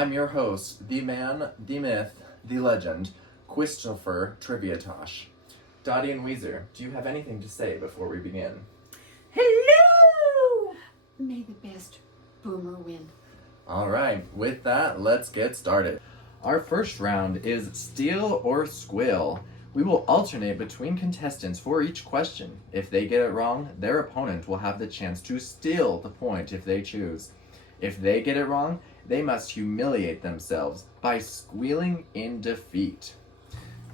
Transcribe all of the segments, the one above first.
I'm your host, the man, the myth, the legend, Christopher Triviatosh. Dottie and Weezer, do you have anything to say before we begin? Hello! May the best boomer win. Alright, with that, let's get started. Our first round is Steal or Squill. We will alternate between contestants for each question. If they get it wrong, their opponent will have the chance to steal the point if they choose. If they get it wrong, they must humiliate themselves by squealing in defeat.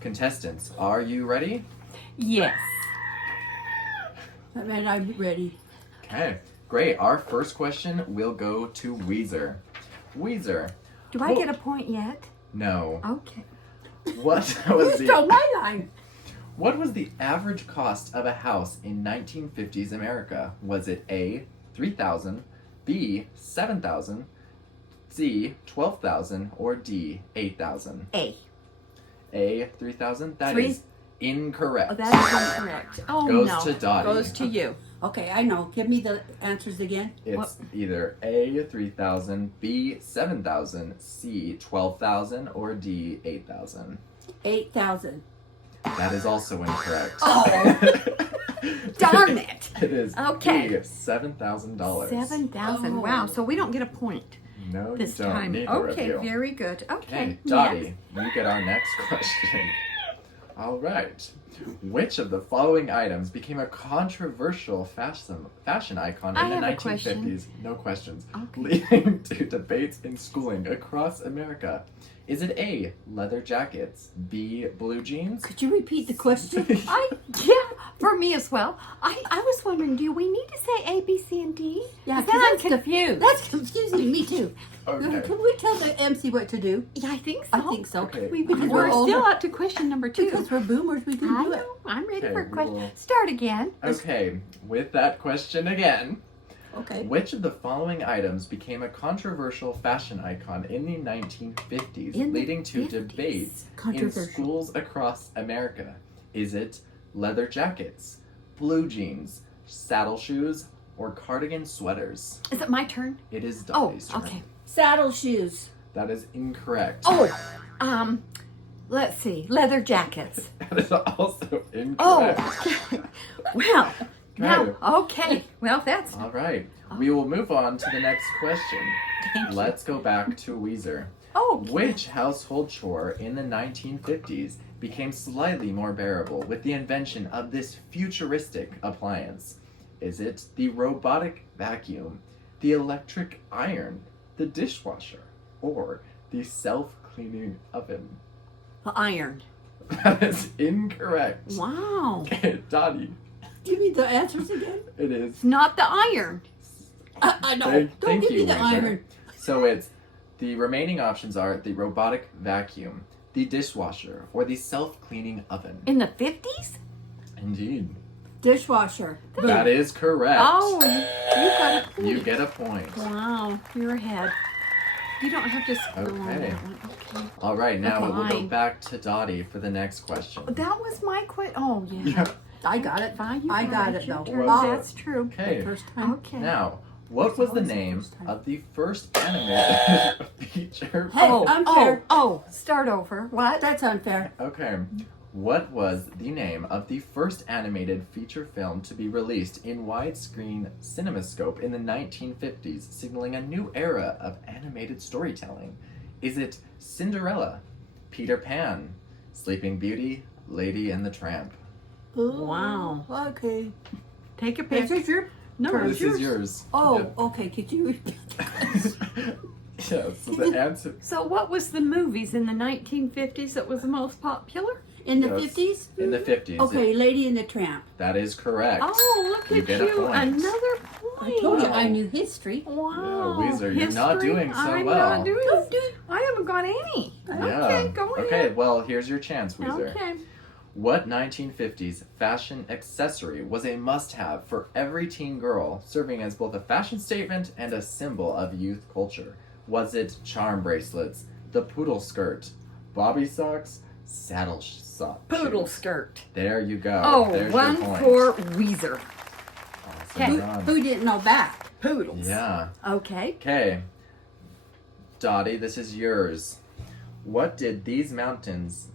Contestants, are you ready? Yes. And I'm ready. Okay, great. Our first question will go to Weezer. Weezer. Do I get a point yet? No. Okay. What You was stole my line. What was the average cost of a house in 1950s America? Was it A, $3,000, B, $7,000, C, $12,000, or D, $8,000? A. A, $3,000? That Three? is incorrect. Oh, that is incorrect. Oh, Goes no. to Dottie. Goes to you. Okay, I know. Give me the answers again. It's either A, $3,000, B, $7,000, C, $12,000, or D, $8,000. 8,000. That is also incorrect. Oh. Darn it. It is Okay. B, $7,000. 7,000. Oh. Wow. So we don't get a point No, you this don't. time. Neither Okay. of you. Very good. Okay. Okay, Dottie, you get our next question. All right. Which of the following items became a controversial fashion icon in I the have a 1950s? question. No questions. Okay. Leading to debates in schooling across America. Is it A, leather jackets, B, blue jeans? Could you repeat the question? Yeah, for me as well. I was wondering, do we need to say A, B, C, and D? Yeah, 'Cause then I'm 'cause confused. That's confusing me too. Okay. Can we tell the MC what to do? Yeah, I think so. I think so. Okay. Because We're we're still over. up to question number 2. Because we're boomers, we can I do it. know. I'm ready Okay, for a we question. will- Start again. Okay, with that question again. Okay. Which of the following items became a controversial fashion icon in the 1950s, In the leading to 50s? debates in Controversial. schools across America? Is it leather jackets, blue jeans, saddle shoes, or cardigan sweaters? Is it my turn? It is Oh, Dottie's turn. okay. Saddle shoes. That is incorrect. Oh, let's see. Leather jackets. That is also incorrect. Oh, well, now, okay. Well, that's All right. We will move on to the next question. Thank you. Let's go back to Weezer. okay. Which household chore in the 1950s became slightly more bearable with the invention of this futuristic appliance? Is it the robotic vacuum, the electric iron, the dishwasher, or the self-cleaning oven? Iron. That is incorrect. Wow. Okay, Dottie, Give me the answers again. it is. It's not the iron. I know. Thank Don't give me you, the Weezer. iron. So it's the remaining options are the robotic vacuum, the dishwasher, or the self-cleaning oven. In the 50s? Indeed. Dishwasher. That is correct. Oh, you got a point. You get a point. Wow, you're ahead. You don't have to scroll on Okay. that one. Okay. All right, now Okay. we'll go back to Dottie for the next question. That was my question. Oh, yeah. Yeah. I got it. Fine, you I got it, it, your though. turn. Well, That's true. Okay. First time. Okay. Now, what was the always the name first time. of the first animated feature Hey, film? unfair. Start over. What? That's unfair. Okay. What was the name of the first animated feature film to be released in widescreen cinemascope in the 1950s, signaling a new era of animated storytelling? Is it Cinderella, Peter Pan, Sleeping Beauty, Lady and the Tramp? Oh, Wow. Okay. Take a pick. This is your. No, This it's is yours. Oh, okay. Could you repeat? Yeah, so the answer. So what was the movies in the 1950s that was the most popular? In the Yes. 50s? In the 50s. Okay, Lady and the Tramp. That is correct. Oh, look You at get a you. point. Another point. I told you Wow. I knew history. Wow. Yeah, Weezer, you're not History? doing so I'm well. Not doing Don't do it. I haven't got any. Yeah. Okay, go ahead. Okay, well, here's your chance, Weezer. Okay. What 1950s fashion accessory was a must-have for every teen girl, serving as both a fashion statement and a symbol of youth culture? Was it charm bracelets, the poodle skirt, bobby socks, saddle sock Poodle shoes? skirt. There you go. Oh, There's one your point. for Weezer. Awesome Okay. job. Who didn't know that? Poodles. Yeah. Okay. Okay. Dottie, this is yours. What did these mountains,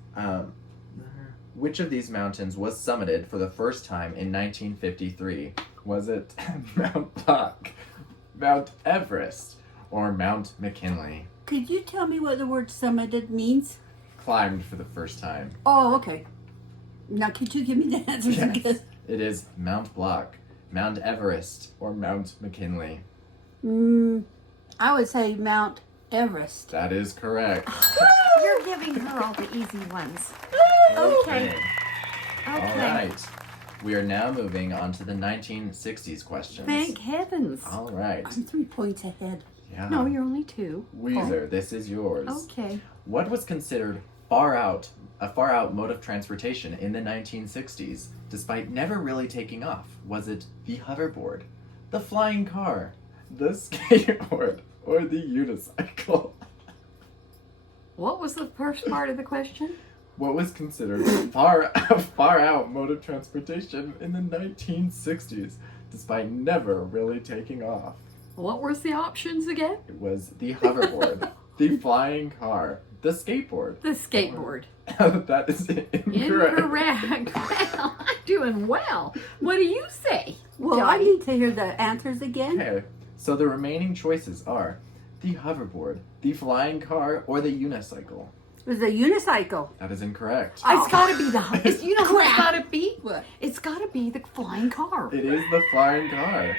which of these mountains was summited for the first time in 1953? Was it Mount Blanc, Mount Everest, or Mount McKinley? Could you tell me what the word summited means? Climbed for the first time. Oh, okay. Now, could you give me the answers Yes. again? It is Mount Blanc, Mount Everest, or Mount McKinley. I would say Mount Everest. That is correct. You're giving her all the easy ones. Okay. Okay. All right. We are now moving on to the 1960s questions. Thank heavens. All right. I'm 3 points ahead. Yeah. No, you're only 2. Weezer, this is yours. Okay. What was considered a far out mode of transportation in the 1960s, despite never really taking off? Was it the hoverboard, the flying car, the skateboard, or the unicycle? What was the first part of the question? What was considered a far out mode of transportation in the 1960s, despite never really taking off? What were the options again? It was the hoverboard, the flying car, the skateboard. The skateboard. That is incorrect. Incorrect. Well, I'm doing well. What do you say? Well, I need to hear the answers again. Okay, so the remaining choices are the hoverboard, the flying car, or the unicycle. It was a unicycle. That is incorrect. It's got to be the. You know what it's got to be? What? It's got to be the flying car. It is the flying car.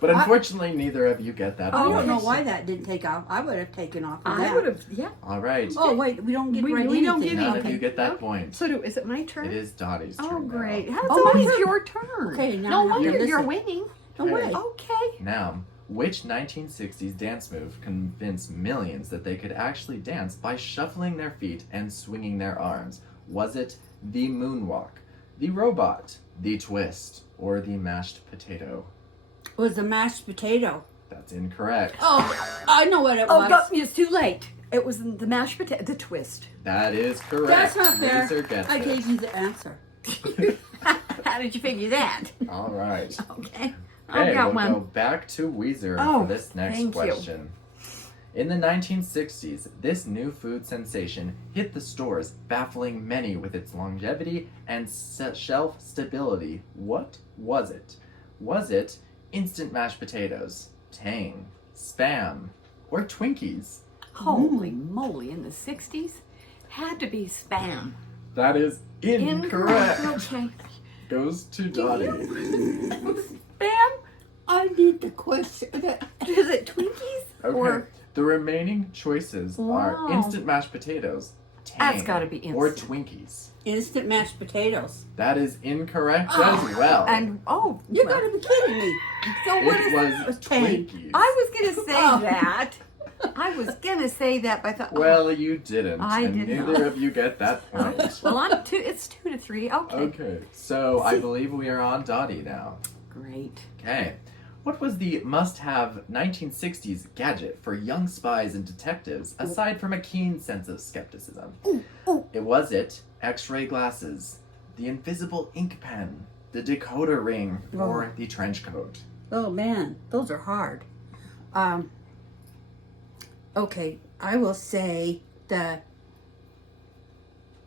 But unfortunately, neither of you get that I point. don't know why that didn't take off. I would have taken off with that. I would have. Yeah. All right. Oh, wait, we don't get We- right we don't anything. get None of anything. you get that Oh, point. So is it my turn? It is Dottie's turn Oh, now. great. How Oh, always my- your turn? Okay, now no I have to wonder you're listen. winning. No way. Okay. Now, which 1960s dance move convinced millions that they could actually dance by shuffling their feet and swinging their arms? Was it the moonwalk, the robot, the twist, or the mashed potato? It was a mashed potato. That's incorrect. Oh, I know what it Oh, was. God, it's too late. It was the mashed potato, the twist. That is correct. That's not fair. Weezer gets I it. gave you the answer. How did you figure that? All right. Okay. Okay, I've got we'll one. go back to Weezer Oh, for this next thank you. question. In the 1960s, this new food sensation hit the stores, baffling many with its longevity and shelf stability. What was it? Was it instant mashed potatoes, Tang, Spam, or Twinkies? Holy moly, in the 60s? Had to be Spam. That is incorrect. Okay. Goes to Dottie. Spam? I need the question. Is it Twinkies? Okay. Or The remaining choices are Wow. instant mashed potatoes, Tang, That's gotta be or instant. Twinkies. Instant mashed potatoes. That is incorrect as well. and You gotta be kidding me. so what is it was Tang. Twinkies. I was gonna say Oh. that. I was gonna say that, but I thought. Well, you didn't. I and did neither not. of you get that point. Well, I'm 2. It's 2 to 3. Okay. Okay, so I believe we are on Dottie now. Great. Okay. What was the must-have 1960s gadget for young spies and detectives, aside from a keen sense of skepticism? Was it X-ray glasses, the invisible ink pen, the decoder ring, or the trench coat? Oh man, those are hard. Okay, I will say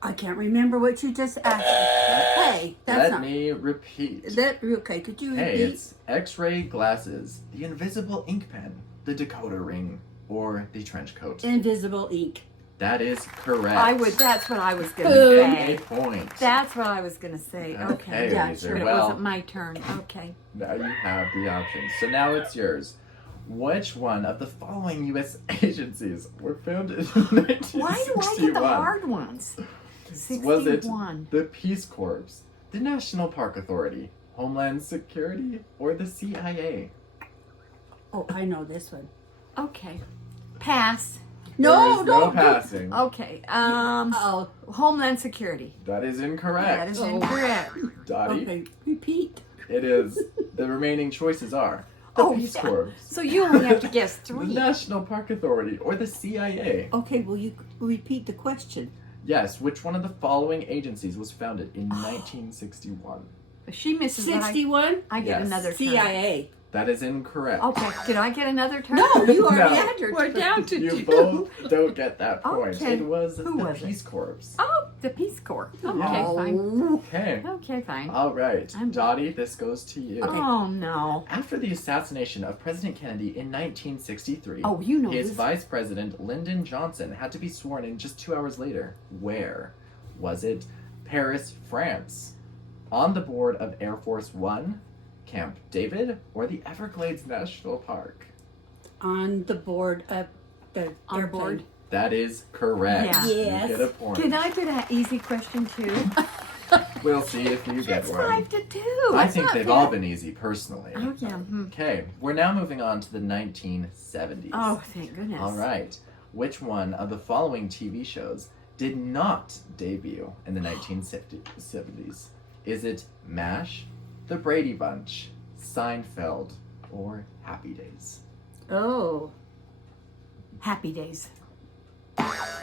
I can't remember what you just asked me. Hey, that's Let not. me repeat. Okay, could you Hey, repeat? it's X-ray glasses, the invisible ink pen, the decoder ring, or the trench coat. Invisible ink. That is correct. That's what I was gonna Boom. say. A point. That's what I was gonna say. Okay, Okay. Yeah, Weezer. sure. But it Well, wasn't my turn. Okay. now you have the options. So now it's yours. Which one of the following U.S. agencies were founded in 1961? Why do I get the hard ones? Was it 61. the Peace Corps, the National Park Authority, Homeland Security, or the CIA? Oh, I know this one. Okay. Pass. No, There is no don't. passing. Okay. Oh, Homeland Security. That is That incorrect. is Oh. incorrect. Dottie, okay. Repeat. it is. The remaining choices are the Oh, Peace yeah. Corps, So you only have to guess the 3. National Park Authority, or the CIA. Okay, will you repeat the question? Yes, which one of the following agencies was founded in 1961? If she misses that, 61? I get Yes. another turn. CIA. That is incorrect. Okay, did I get another turn? No, you already No. had your We're turn. down to You 2. both don't get that point. Okay. It was Who the was it? Peace Corps. Oh, the Peace Corps. Okay, Yeah. fine. Okay. Okay, fine. All right. I'm- Dottie, this goes to you. Oh, no. After the assassination of President Kennedy in 1963, Oh, you know his this. vice president, Lyndon Johnson, had to be sworn in just 2 hours later. Where? Was it Paris, France? On the board of Air Force One, Camp David, or the Everglades National Park? On the board of the On airplane. board. That is correct. Yeah. Yes. You get a point. Can I get an easy question, too? We'll see if you get It's one. 5-2. I That's think not they've fair. all been easy, personally. Oh, yeah. Okay, we're now moving on to the 1970s. Oh, thank goodness. All right. Which one of the following TV shows did not debut in the 1970s? Is it MASH, The Brady Bunch, Seinfeld, or Happy Days? Oh. Happy Days.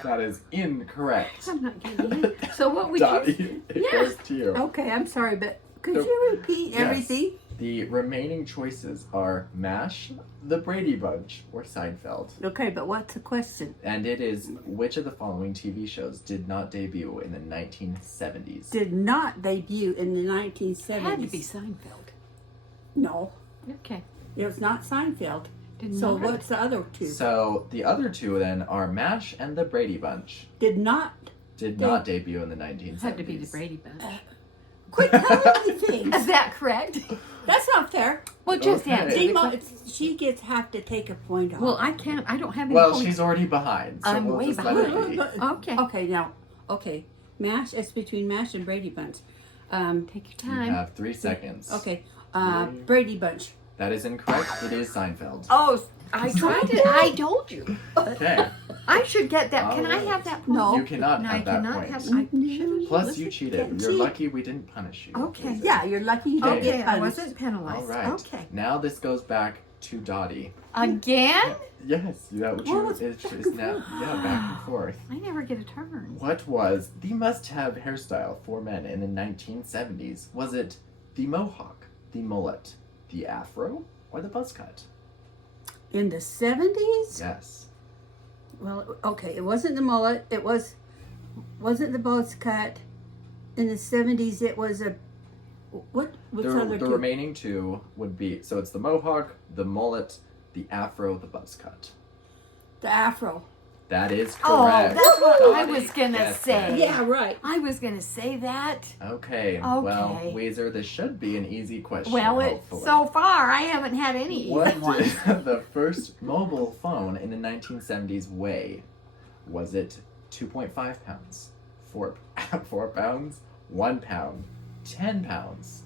That is incorrect. I'm not getting it. So what would you... Dottie, it Yeah. goes to you. Okay, I'm sorry, but could The- you repeat Yes. everything? The remaining choices are MASH, The Brady Bunch, or Seinfeld. Okay, but what's the question? And it is, which of the following TV shows did not debut in the 1970s? Did not debut in the 1970s. Had to be Seinfeld. No, Okay. it was not Seinfeld. Did So not. what's the other two? So the other two then are MASH and The Brady Bunch. Did not. Did not debut in the 1970s. Had to be the Brady Bunch. Quit telling me things. Is that correct? That's not fair. Well, just Okay. answer the Demo, question. she gets have to take a point off. Well, I can't. I don't have any Well, points. she's already behind, so I'm we'll way just let it behind. be. Okay. Okay, now, okay. MASH, it's between MASH and Brady Bunch. Take You your time. have 3 seconds. Okay, Brady Bunch. That is incorrect. It is Seinfeld. Oh, I tried it. I told you. Okay. I should get that. Can I Alright. have that point? No. You cannot No, have I that cannot point. have. I should've Plus, listened. you cheated. Can't You're cheat. lucky we didn't punish you. Okay. Yeah, you're lucky you don't Okay. get Okay, I punished. wasn't penalized. All right. Okay. Now this goes back to Dottie. Again? Yes, that what Well, you it's is now. Yeah, back and forth. I never get a turn. What was the must-have hairstyle for men in the 1970s? Was it the mohawk, the mullet, the afro, or the buzz cut? In the 70s? Yes. Well, okay, it wasn't the mullet. It wasn't the buzz cut. In the 70s, it was a what's The other two? remaining two would be, so it's the mohawk, the mullet, the afro, the buzz cut. The afro. That is Oh, correct. that's what I Dottie was gonna gets say. it. Yeah, right. I was gonna say that. Okay. Okay. Well, Weezer, this should be an easy question. Well, hopefully. so far I haven't had any What easy ones. did the first mobile phone in the 1970s weigh? Was it 2.5 pounds, 4 pounds, 1 pound, 10 pounds?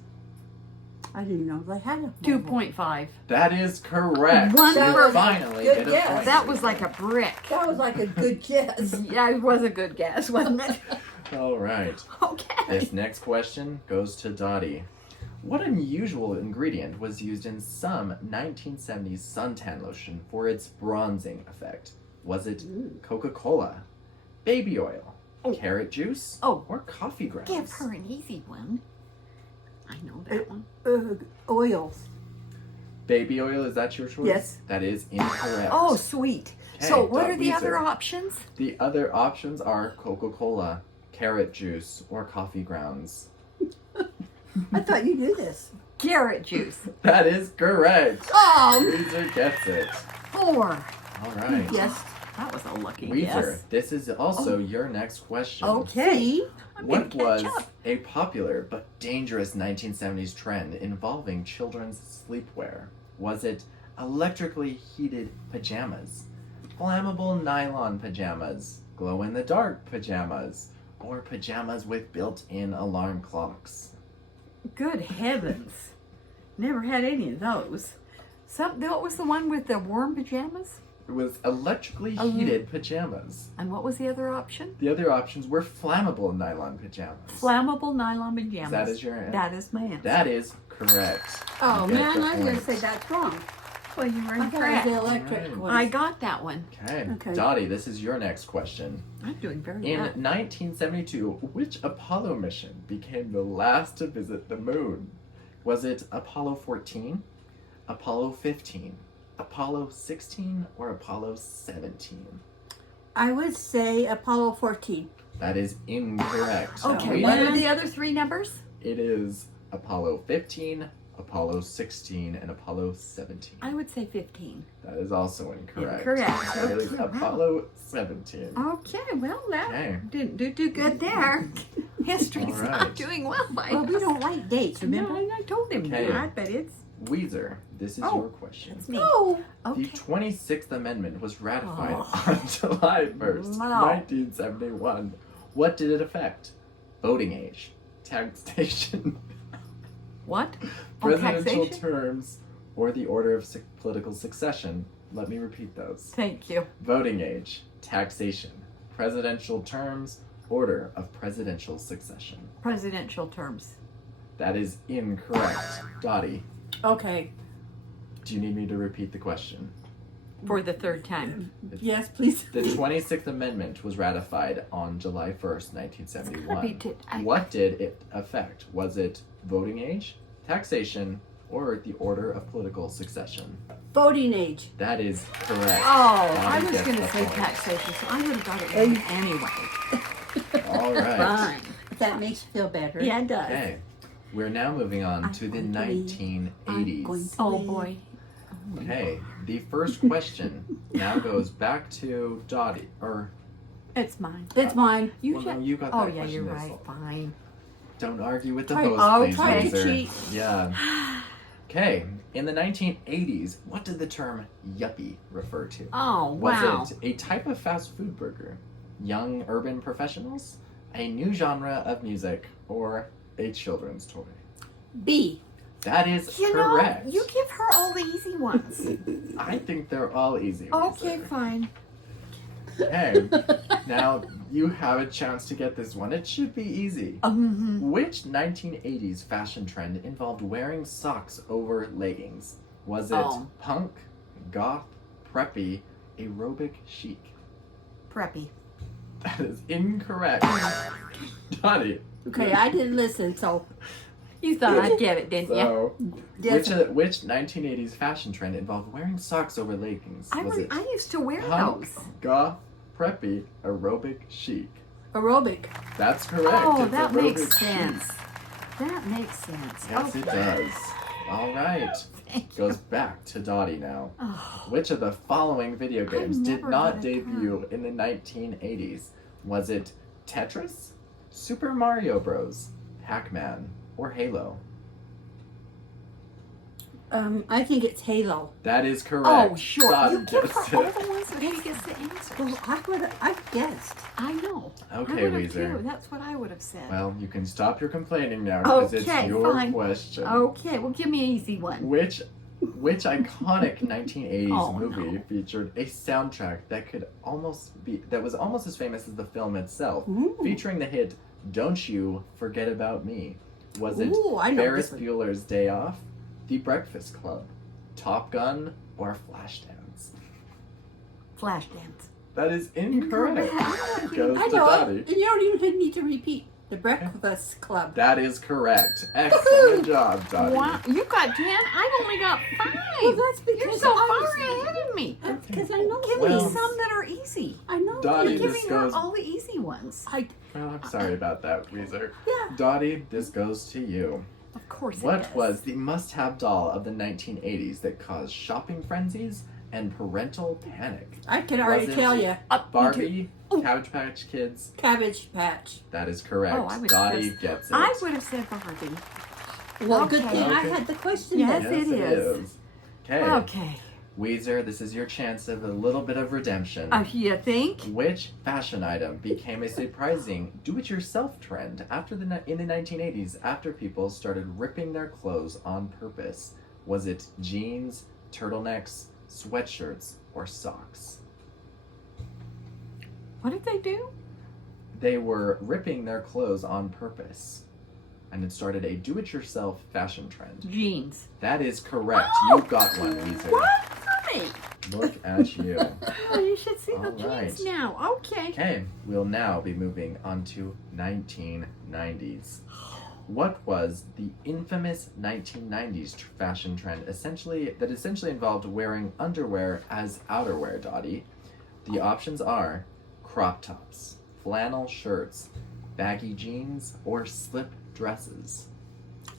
I didn't know they had a 2.5. That is correct. One You for- finally good get a guess. point. That was like a brick. That was like a good guess. Yeah, it was a good guess, wasn't it? All right. Okay. This next question goes to Dottie. What unusual ingredient was used in some 1970s suntan lotion for its bronzing effect? Was it Coca-Cola, baby oil, Oh. carrot juice, Oh. or coffee grounds? Give her an easy one. I know that one. Oils. Baby oil, is that your choice? Yes. That is incorrect. Oh, sweet. Okay, So what Dot are the other Weezer. options? The other options are Coca-Cola, carrot juice, or coffee grounds. I thought you knew this. Carrot juice. That is correct. Oh, Weezer gets it. 4. All right. Yes. That was a lucky Weezer, guess. this is also your next question. Okay. I'm gonna What catch was up. a popular but dangerous 1970s trend involving children's sleepwear? Was it electrically heated pajamas, flammable nylon pajamas, glow-in-the-dark pajamas, or pajamas with built-in alarm clocks? Good heavens. Never had any of those. What was the one with the warm pajamas? It was electrically heated pajamas. And what was the other option? The other options were flammable nylon pajamas. Flammable nylon pajamas. That is your answer. That is my answer. That is correct. Oh You get man, the I was gonna point. say that's wrong. Well, you were I thought it was incorrect. the electric Alright. one. I got that one. Okay. Okay. Dottie, this is your next question. I'm doing very In well. 1972, which Apollo mission became the last to visit the moon? Was it Apollo 14, Apollo 15, Apollo 16, or Apollo 17? I would say Apollo 14. That is incorrect. Okay, We- what are the other three numbers? It is Apollo 15, Apollo 16, and Apollo 17. I would say 15. That is also incorrect. Incorrect. It is Okay, wow. Apollo 17. Okay, well, that Okay. didn't do too good there. History's All right. not doing well by Well, we us. don't like dates, No, remember? I told him Okay. that, but it's... Weezer, this is Oh. your question. It's me. Oh, Okay. The 26th Amendment was ratified Oh. on July 1st, No. 1971. What did it affect? Voting age, taxation, What? Oh, presidential taxation? terms, or the order of political succession. Let me repeat those. Thank you. Voting age, taxation, presidential terms, order of presidential succession. Presidential terms. That is incorrect. Dottie, Okay, do you need me to repeat the question? for the third time. yes, please. The 26th Amendment was ratified on July 1st, 1971. I- What did it affect? Was it voting age, taxation, or the order of political succession? Voting age. That is correct. Oh, Dottie I was gets going the to say point. taxation, so I would have got it wrong anyway. All right. Fine. If that makes you feel better. Yeah, it does. Okay. We're now moving on I'm to the going to leave. 1980s. I'm going to Oh, leave. boy. Okay. The first question now goes back to Dottie. Or, It's mine. It's mine. You well, should... no, you got Oh, that yeah, question you're this right. whole- Fine. Don't argue with the Try- host, oh, please, try to user. cheat. Yeah. Okay. In the 1980s, what did the term yuppie refer to? Oh, Was wow. it a type of fast food burger, young urban professionals, a new genre of music, or a children's toy? B. That is You correct. know, you give her all the easy ones. I think they're all easy. Okay, Lisa. fine. Okay. Now you have a chance to get this one. It should be easy. Which 1980s fashion trend involved wearing socks over leggings? Was it Oh. punk, goth, preppy, aerobic chic? Preppy. That is incorrect. Dottie. Okay, I didn't listen, so You thought I'd get it, didn't you? So, yes. which 1980s fashion trend involved wearing socks over leggings? Was it I used to wear punk, those. goth, preppy, aerobic chic? Aerobic. That's correct. Oh, It's that aerobic makes chic. sense. That makes sense. Yes, it does. All right. Thank you. Goes back to Dottie now. Oh, Which of the following video games did never not had a debut in the 1980s? Was it Tetris, Super Mario Bros., Pac-Man, or Halo? I think it's Halo. That is correct. oh sure. Dottie You give gets her all it. the ones that she gets the answers. Well, I've guessed. I know. Okay, I would've Weezer. too. That's what I would have said. Well, you can stop your complaining now because it's Okay, your fine. question. Okay, well, give me an easy one. Which iconic 1980s Oh, movie no. featured a soundtrack that was almost as famous as the film itself, Ooh. featuring the hit "Don't You Forget About Me"? Was it Ooh, I know Ferris this one. Bueller's Day Off, The Breakfast Club, Top Gun, or Flashdance? Flashdance. That is incorrect. Goes I to know. Dottie. And you don't even need to repeat. The Breakfast Club. That is correct. Excellent job, Dottie. Wow, you got 10. I only got 5. Well, that's because You're so I far was- ahead of me. That's because I know. Give Well- me some that are easy. I know. Dottie, You're this giving her goes- all the easy ones. Well, I'm sorry about that, Weezer. Yeah. Dottie, this goes to you. Of course it What does. was the must-have doll of the 1980s that caused shopping frenzies and parental panic? I can already Was it tell you. Barbie, Oh. Cabbage Patch Kids? Cabbage Patch. That is correct. Oh, I was Dottie just- gets it. I would have said Barbie. Well, good Okay. thing I Okay. had the question Yes. then. it is. Okay. Okay. Weezer, this is your chance of a little bit of redemption. You think? Which fashion item became a surprising do-it-yourself trend in the 1980s after people started ripping their clothes on purpose? Was it jeans, turtlenecks, sweatshirts, or socks? What did they do? They were ripping their clothes on purpose, and it started a do-it-yourself fashion trend. Jeans. That is correct. Oh! You got one, Weezer. What for me? Look at you. Oh, you should see the All jeans right. now. Okay. Okay, we'll now be moving on to 1990s. What was the infamous 1990s fashion trend that essentially involved wearing underwear as outerwear, Dottie? The options are crop tops, flannel shirts, baggy jeans, or slip dresses.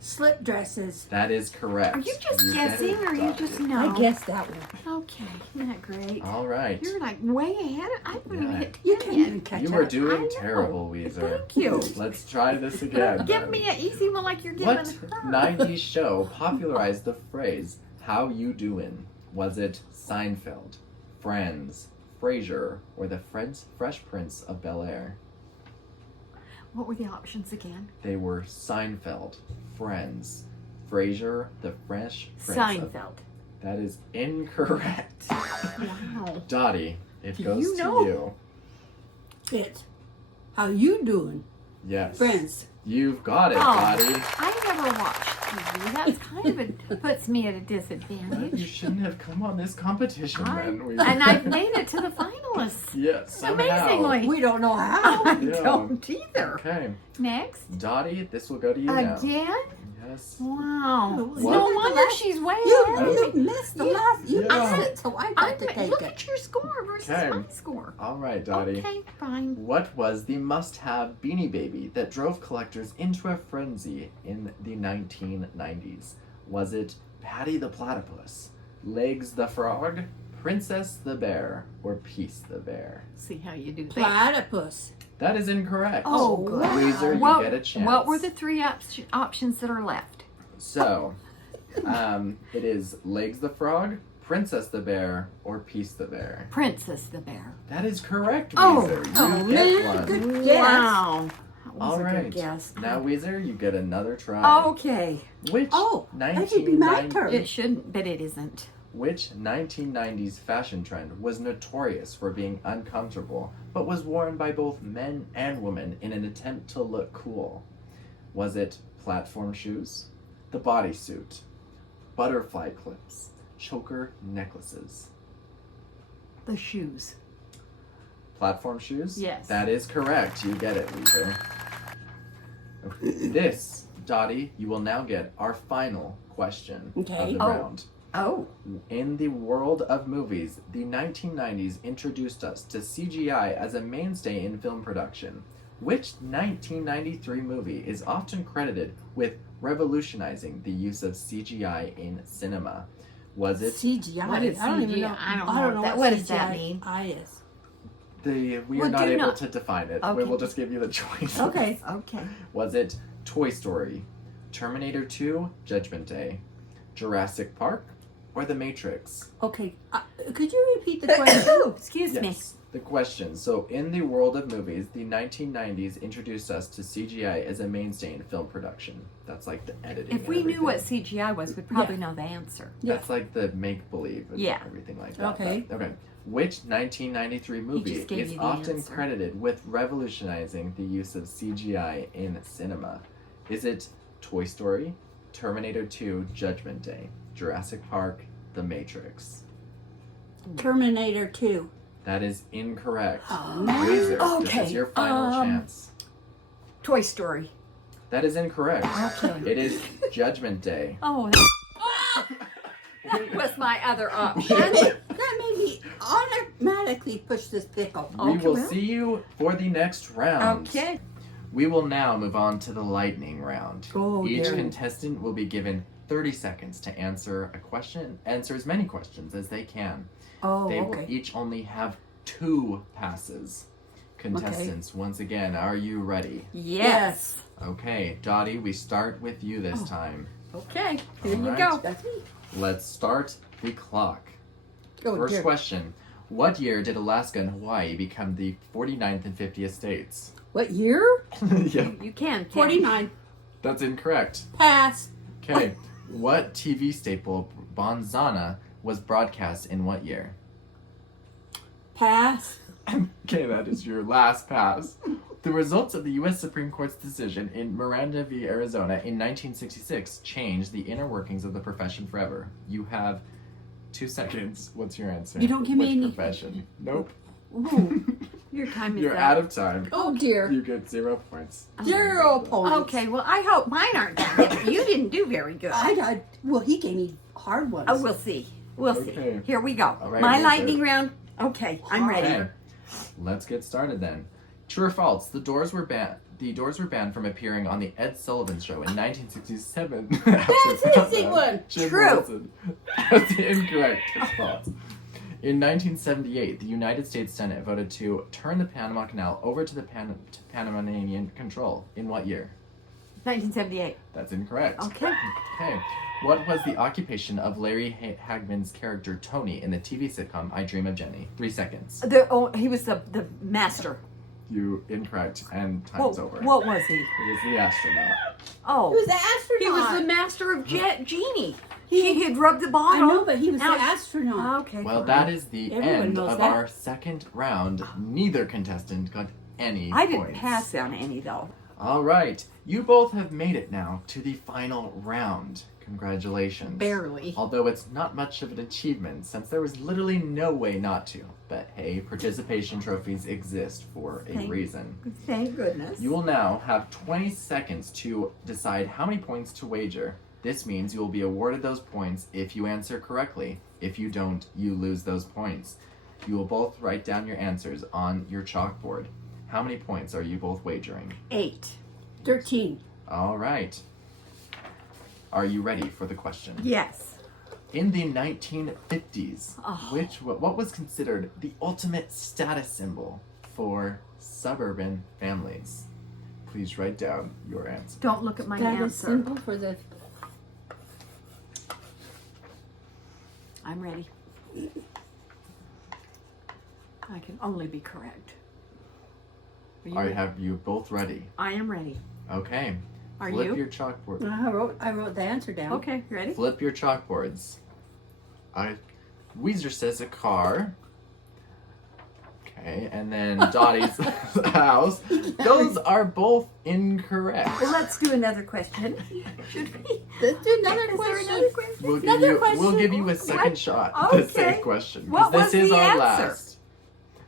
Slip dresses. That is correct. Are you just get guessing it, or you Dottie. just know? I guessed that one. Okay, isn't that great? All right. You're like way ahead. I haven't even Yeah. hit 10 You can't yet. even catch You up. were I doing know. terrible, Weezer. Thank you. Let's try this again. Give then. me an easy one like you're giving What her. 90s show popularized the phrase, how you doin'? Was it Seinfeld, Friends, Frasier, or the Fresh Prince of Bel-Air? What were the options again? They were Seinfeld, Friends, Frasier, the Fresh Prince of... Seinfeld. That is incorrect. Wow. Dottie, it Do goes you to know? you. It. How you doing, Yes. friends? You've got it, Oh. Dottie. I never watched TV. That's kind of puts me at a You disadvantage. shouldn't have come on this competition, then. And I've made it to the finalists. Yes, somehow. Amazingly. We don't know how. I Yeah. don't either. Okay. Next. Dottie, this will go to you now. Again? Yes. Wow. What? No wonder she's way You ahead. missed the You- last. You Yeah. missed it, so I I got to take look it. at your score versus Okay. my score. All right, Dottie. Okay, fine. What was the must-have Beanie Baby that drove collectors into a frenzy in the 1990s? Was it Patty the Platypus, Legs the Frog, Princess the Bear, or Peace the Bear? See how you do that. Platypus. That is incorrect. Oh, good. Weezer, you What, get a chance. what were the three options that are left? So, it is Legs the Frog, Princess the Bear, or Peace the Bear. Princess the Bear. That is correct, Oh, Weezer. You man, get one. good guess. Wow. That was All a right. good guess. Now, Weezer, you get another try. Okay. Which Oh, that should be my 1990 turn. It shouldn't, but it isn't. Which 1990s fashion trend was notorious for being uncomfortable, but was worn by both men and women in an attempt to look cool? Was it platform shoes, the bodysuit, butterfly clips, choker necklaces? The shoes. Platform shoes? Yes. That is correct. You get it, Weezer. This, Dottie, you will now get our final question of Okay. the Oh. round. Oh. In the world of movies, the 1990s introduced us to CGI as a mainstay in film production. Which 1993 movie is often credited with revolutionizing the use of CGI in cinema? Was it CGI. What is I don't even know. CGI? I don't know what does that mean? Is. we are Well, not do able not- to define it. Okay. We will just give you the choice. Okay. Okay. Was it Toy Story, Terminator 2, Judgment Day, Jurassic Park, or The Matrix? Okay. Could you repeat the question? Excuse me. Yes, the question. So, in the world of movies, the 1990s introduced us to CGI as a mainstay in film production. That's like the editing. If and we knew what everything. CGI was, we'd probably know the answer. Yeah. That's like the make-believe and Yeah. everything like that. Okay. Okay. Which 1993 movie just gave is you the often answer. credited with revolutionizing the use of CGI in cinema? Is it Toy Story, Terminator 2, Judgment Day, Jurassic Park, The Matrix? Terminator 2. That is incorrect. Oh, Weezer, this Okay, is your final chance. Toy Story. That is incorrect. Okay. It is Judgment Day. Oh, that was my other option. That made me automatically push this pickle. We Okay, will well. see you for the next round. Okay. We will now move on to the lightning round. Oh, Each dear. contestant will be given 30 seconds to answer answer as many questions as they can. Oh, They will okay. each only have 2 passes. Contestants, once again, are you ready? Yes. Okay, Dottie, we start with you this time. Okay. Here you Alright. go. That's me. Let's start the clock. Oh, First dear. question. What year did Alaska and Hawaii become the 49th and 50th states? What year? Yeah, You can. 49. that's incorrect. Pass. Okay. What TV staple, Bonzana, was broadcast in what year? Pass. Okay, that is your last pass. The results of the U.S. Supreme Court's decision in Miranda v. Arizona in 1966 changed the inner workings of the profession forever. You have 2 seconds. What's your answer? You don't give me Which any- profession? Nope. Ooh. Your time is You're up. out of time. Oh dear. You get 0 points. 0 points. Okay, well, I hope mine aren't that good. You didn't do very good. Well, he gave me hard ones. Oh, we'll see. We'll Okay. see. Here we go. All right, My we'll lightning do. round. Okay, I'm ready. Okay. Let's get started then. True or false? The Doors were banned. The Doors were banned from appearing on the Ed Sullivan Show in 1967. That's an easy one. True. That's incorrect. It's false. In 1978, the United States Senate voted to turn the Panama Canal over to the Panamanian control. In what year? 1978. That's incorrect. Okay. Okay. What was the occupation of Larry Hagman's character Tony in the TV sitcom I Dream of Jenny? 3 seconds. He was the master. You incorrect, and time's over. What was he? It is the astronaut. Oh, He was the astronaut. he was the master of Genie. He had rubbed the I bottle. know, but he was Now- the astronaut. Okay. Well, fine. that is the Everyone end knows of that. our second round. Neither contestant got any I didn't points. pass on any though. All right. You both have made it now to the final round. Congratulations. Barely. Although it's not much of an achievement since there was literally no way not to. But hey, participation trophies exist for a reason. Thank goodness. You will now have 20 seconds to decide how many points to wager. This means you will be awarded those points if you answer correctly. If you don't, you lose those points. You will both write down your answers on your chalkboard. How many points are you both wagering? 8. 13. All right. Are you ready for the question? Yes. In the 1950s, Oh. what was considered the ultimate status symbol for suburban families? Please write down your answer. Don't look at my That is answer. simple for the. I'm ready. I can only be correct. Are you ready? Have you both ready? I am ready. Okay. Are Flip you? your chalkboard. I wrote the answer down. Okay, ready? Flip your chalkboards. Weezer says a car. Okay, and then Dottie's house. Those are both incorrect. Well, let's do another question. Should we? Let's do another Is there question. another question? We'll give you a second What? shot at the same Okay. question. 'cause What was this is the our answer? last.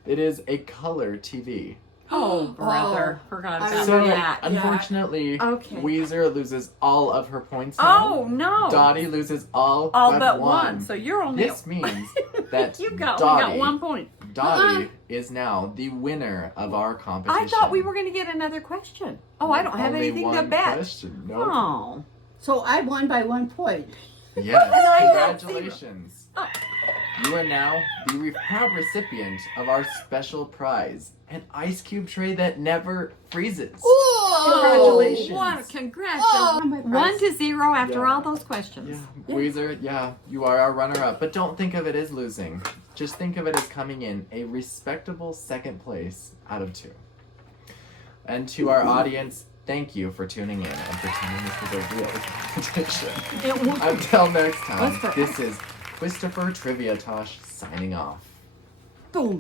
It is a color TV. Oh, brother. Oh, Forgot I about So that. unfortunately, Okay. Weezer loses all of her points now. Oh, no. Dottie loses all but one. one. So you're only. This means that you got Dottie, 1 point. Dottie is now the winner of our competition. I thought we were going to get another question. Oh, I don't have Only anything to one bet. question. Nope. Oh. So I won by 1 point. Yes, And I got congratulations. Oh. You are now the proud recipient of our special prize, an ice cube tray that never freezes. Congratulations. What? Congrats. Oh, my prize. 1-0 after Yeah. all those questions. Yeah, Weezer, you are our runner-up, but don't think of it as losing. Just think of it as coming in a respectable second place out of 2. And to our audience, thank you for tuning in and pretending this was a real competition. It was. Until next time, What's for- this is Christopher Trivia Tosh signing off. Boom.